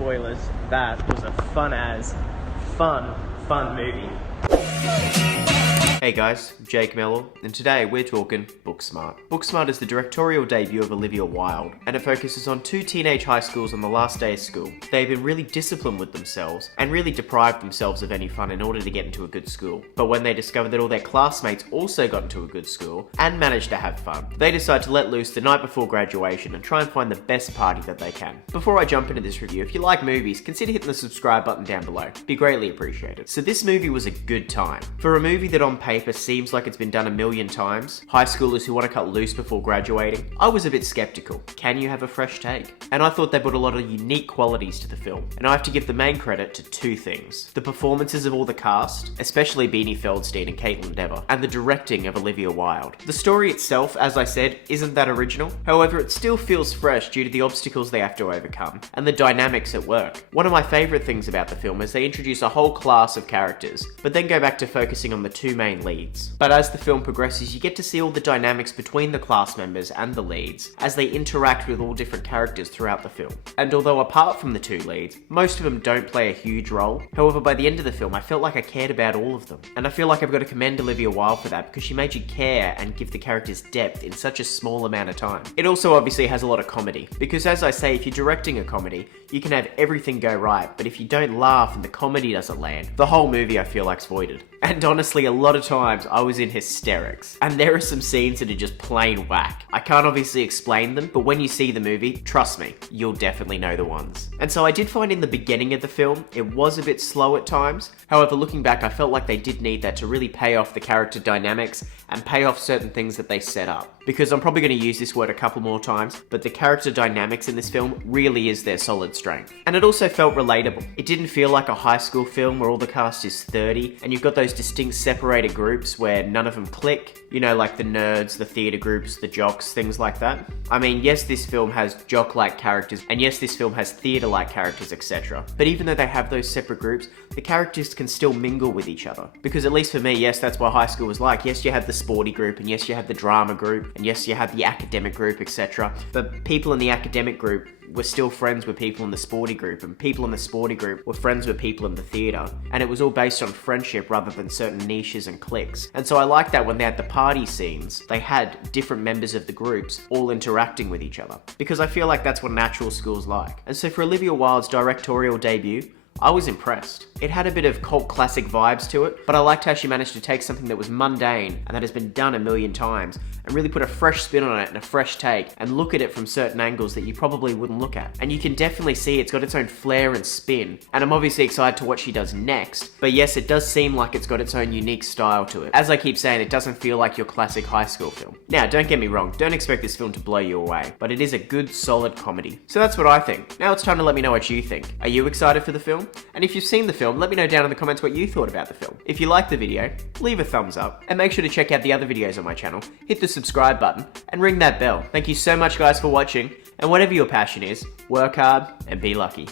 Spoilers, that was a fun movie. Hey guys, Jake Mellor, and today we're talking Booksmart. Booksmart is the directorial debut of Olivia Wilde, and it focuses on two teenage high schools on the last day of school. They've been really disciplined with themselves, and really deprived themselves of any fun in order to get into a good school. But when they discover that all their classmates also got into a good school, and managed to have fun, they decide to let loose the night before graduation and try and find the best party that they can. Before I jump into this review, if you like movies, consider hitting the subscribe button down below. It'd be greatly appreciated. So this movie was a good time. For a movie that on paper seems like it's been done a million times, high schoolers who want to cut loose before graduating, I was a bit skeptical. Can you have a fresh take? And I thought they brought a lot of unique qualities to the film, and I have to give the main credit to two things: the performances of all the cast, especially Beanie Feldstein and Caitlin Dever, and the directing of Olivia Wilde. The story itself, as I said, isn't that original. However, it still feels fresh due to the obstacles they have to overcome, and the dynamics at work. One of my favourite things about the film is they introduce a whole class of characters, but then go back to focusing on the two main leads. But as the film progresses, you get to see all the dynamics between the class members and the leads as they interact with all different characters throughout the film. And although apart from the two leads, most of them don't play a huge role, however by the end of the film I felt like I cared about all of them. And I feel like I've got to commend Olivia Wilde for that, because she made you care and give the characters depth in such a small amount of time. It also obviously has a lot of comedy, because as I say, if you're directing a comedy, you can have everything go right, but if you don't laugh and the comedy doesn't land, the whole movie I feel like's voided. And honestly, a lot of times I was in hysterics. And there are some scenes that are just plain whack. I can't obviously explain them, but when you see the movie, trust me, you'll definitely know the ones. And so I did find in the beginning of the film, it was a bit slow at times. However, looking back, I felt like they did need that to really pay off the character dynamics and pay off certain things that they set up. Because I'm probably going to use this word a couple more times, but the character dynamics in this film really is their solid strength. And it also felt relatable. It didn't feel like a high school film where all the cast is 30 and you've got those distinct separated groups where none of them click. You know, like the nerds, the theatre groups, the jocks, things like that. I mean, yes, this film has jock-like characters, and yes, this film has theatre-like characters, etc. But even though they have those separate groups, the characters can still mingle with each other. Because at least for me, yes, that's what high school was like. Yes, you had the sporty group, and yes, you had the drama group, and yes, you had the academic group, etc. But people in the academic group were still friends with people in the sporty group, and people in the sporty group were friends with people in the theatre. And it was all based on friendship rather than certain niches and cliques. And so I like that when they had the party scenes, they had different members of the groups all interacting with each other. Because I feel like that's what an actual school's like. And so for Olivia Wilde's directorial debut, I was impressed. It had a bit of cult classic vibes to it, but I liked how she managed to take something that was mundane and that has been done a million times and really put a fresh spin on it and a fresh take and look at it from certain angles that you probably wouldn't look at. And you can definitely see it's got its own flair and spin, and I'm obviously excited to what she does next, but yes, it does seem like it's got its own unique style to it. As I keep saying, it doesn't feel like your classic high school film. Now, don't get me wrong, don't expect this film to blow you away, but it is a good, solid comedy. So that's what I think. Now it's time to let me know what you think. Are you excited for the film? And if you've seen the film, let me know down in the comments what you thought about the film. If you liked the video, leave a thumbs up, and make sure to check out the other videos on my channel, hit the subscribe button, and ring that bell. Thank you so much guys for watching, and whatever your passion is, work hard and be lucky.